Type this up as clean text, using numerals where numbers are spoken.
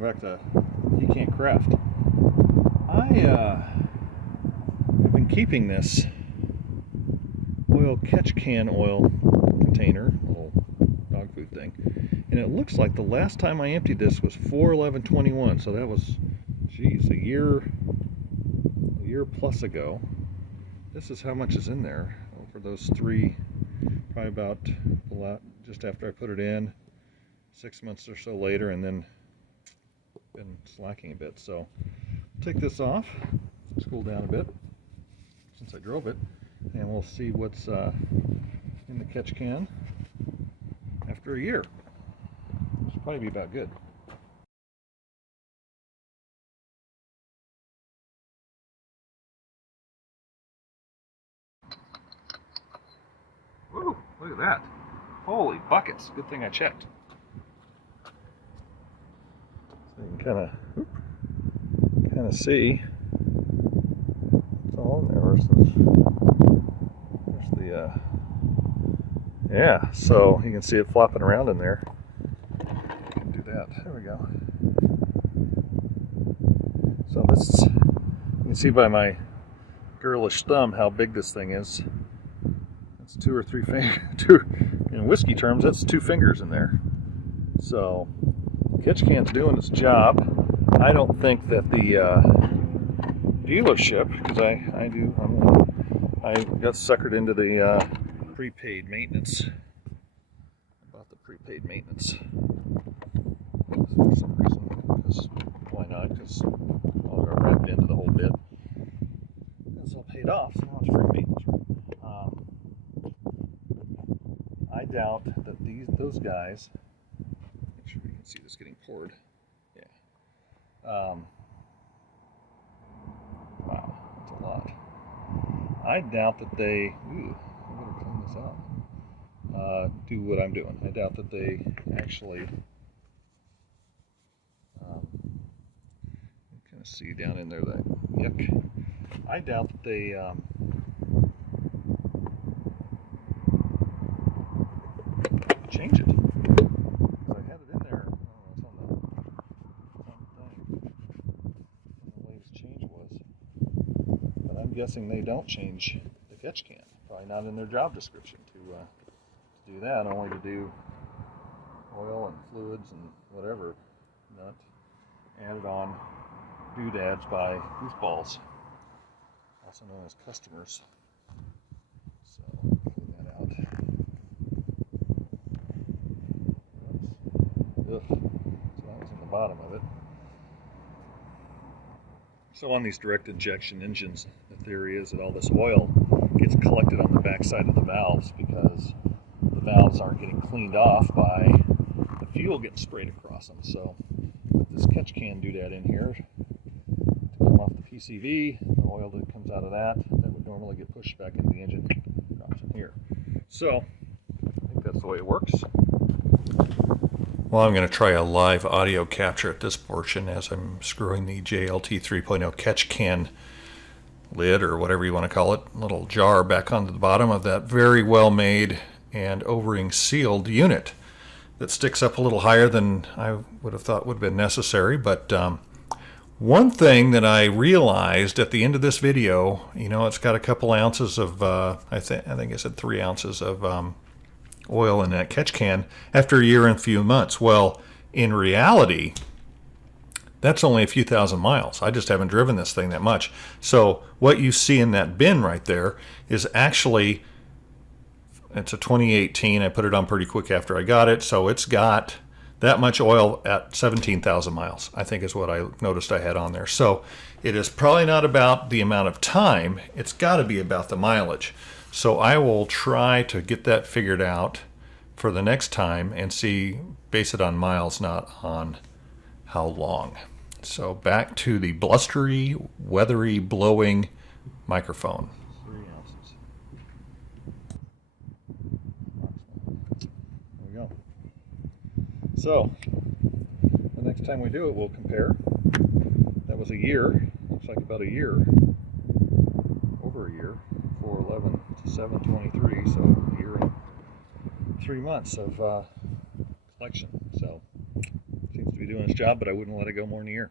back to He Can't Craft. I've been keeping this oil catch can oil container, little dog food thing, and it looks like the last time I emptied this was 4/11/21, so that was, geez, a year plus ago. This is how much is in there over those three, probably about just after I put it in, 6 months or so later, and then been slacking a bit. So take this off, let's cool down a bit since I drove it, and we'll see what's in the catch can after a year. This will probably be about good. Woo, look at that. Holy buckets. Good thing I checked. So you can kind of see what's all in there. There's the yeah, so you can see it flopping around in there. Do that. There we go. So this, you can see by my girlish thumb how big this thing is. That's 2 or 3 fingers. In whiskey terms, that's 2 fingers in there. So catch can's doing its job. I don't think that the dealership, because I got suckered into the prepaid maintenance. I bought the prepaid maintenance for some reason. Because why not? Because I wrapped into the whole bit. It's all paid off, so now it's free maintenance. I doubt that those guys. Make sure you can see this getting poured. Yeah. Wow, that's a lot. I doubt that they. Ooh, I better clean this out. Do what I'm doing. I doubt that they actually. You kind of see down in there that yuck. I doubt that they. Change it. Because I had it in there. I don't know, it's on the thing. What the latest change was. But I'm guessing they don't change the catch can. Probably not in their job description to do that. Only to do oil and fluids and whatever. Not added on doodads by goofballs, also known as customers. So clean that out. Ugh. So that was in the bottom of it. So on these direct injection engines, the theory is that all this oil gets collected on the backside of the valves because the valves aren't getting cleaned off by the fuel getting sprayed across them. So with this catch can doodad in here to come off the PCV, the oil that comes out of that would normally get pushed back into the engine, drops in here. So I think that's the way it works. Well, I'm going to try a live audio capture at this portion as I'm screwing the JLT 3.0 catch can lid, or whatever you want to call it, little jar back onto the bottom of that very well made and O-ring sealed unit that sticks up a little higher than I would have thought would have been necessary. But one thing that I realized at the end of this video, it's got a couple ounces of, I think I said 3 ounces of oil in that catch can after a year and a few months. Well, in reality, that's only a few thousand miles. I just haven't driven this thing that much. So what you see in that bin right there is actually, it's a 2018. I put it on pretty quick after I got it. So it's got that much oil at 17,000 miles, I think is what I noticed I had on there. So it is probably not about the amount of time. It's got to be about the mileage. So I will try to get that figured out for the next time and base it on miles, not on how long. So back to the blustery, weathery, blowing microphone. 3 ounces. There we go. So the next time we do it, we'll compare. That was a year. Looks like about a year. Over a year. 4/11 to 7/23, so a year and 3 months of collection. So seems to to be doing its job, but I wouldn't let it go more than a year.